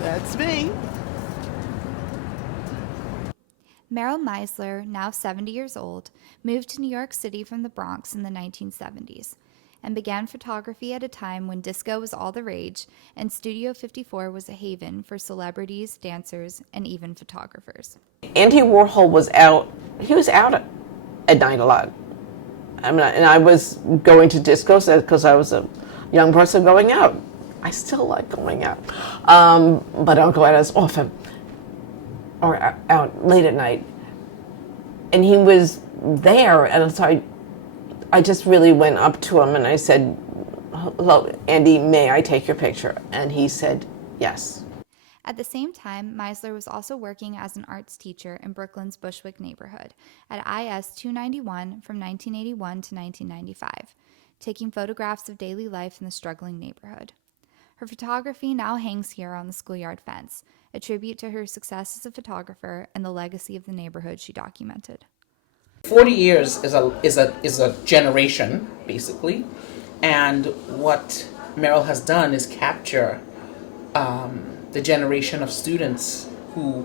That's me. Meryl Meisler, now 70 years old, moved to New York City from the Bronx in the 1970s and began photography at a time when disco was all the rage and Studio 54 was a haven for celebrities, dancers, and even photographers. Andy Warhol was out, he was out at night a lot. I mean, and I was going to discos because I was a young person going out. I still like going out, but I don't go out as often or out late at night. And he was there, and so I just really went up to him and I said, "Hello, Andy, may I take your picture?" And he said, yes. At the same time, Meisler was also working as an arts teacher in Brooklyn's Bushwick neighborhood at IS 291 from 1981 to 1995, taking photographs of daily life in the struggling neighborhood. Her photography now hangs here on the schoolyard fence, a tribute to her success as a photographer and the legacy of the neighborhood she documented. 40 years is a generation, basically, and what Meryl has done is capture the generation of students who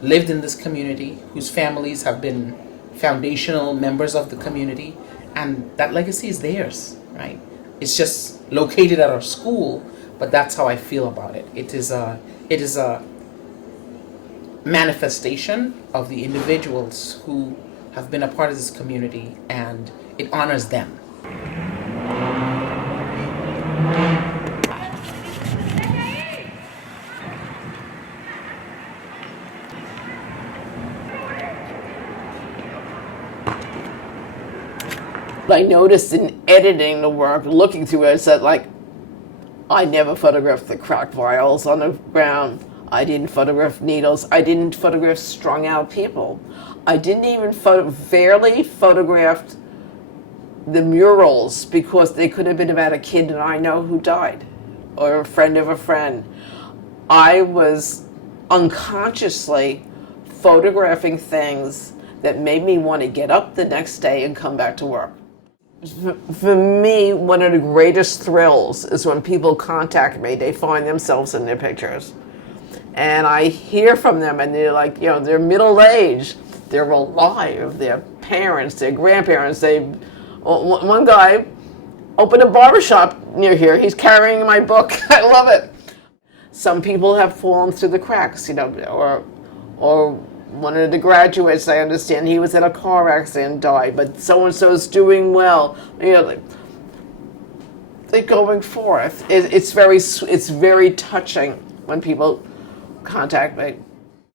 lived in this community, whose families have been foundational members of the community, and that legacy is theirs, right? It's just located at our school, but that's how I feel about it. It is a manifestation of the individuals who have been a part of this community, and it honors them. I noticed in editing the work, looking through it, is that like I never photographed the cracked vials on the ground. I didn't photograph needles. I didn't photograph strung out people. I didn't even barely photographed the murals because they could have been about a kid that I know who died or a friend of a friend. I was unconsciously photographing things that made me want to get up the next day and come back to work. For me, one of the greatest thrills is when people contact me, they find themselves in their pictures. And I hear from them and they're like, they're middle-aged, they're alive, their parents, their grandparents. One guy opened a barbershop near here. He's carrying my book. I love it. Some people have fallen through the cracks, or one of the graduates, I understand, he was in a car accident and died, but so-and-so's doing well. They're going forth. It's very touching when people contact me.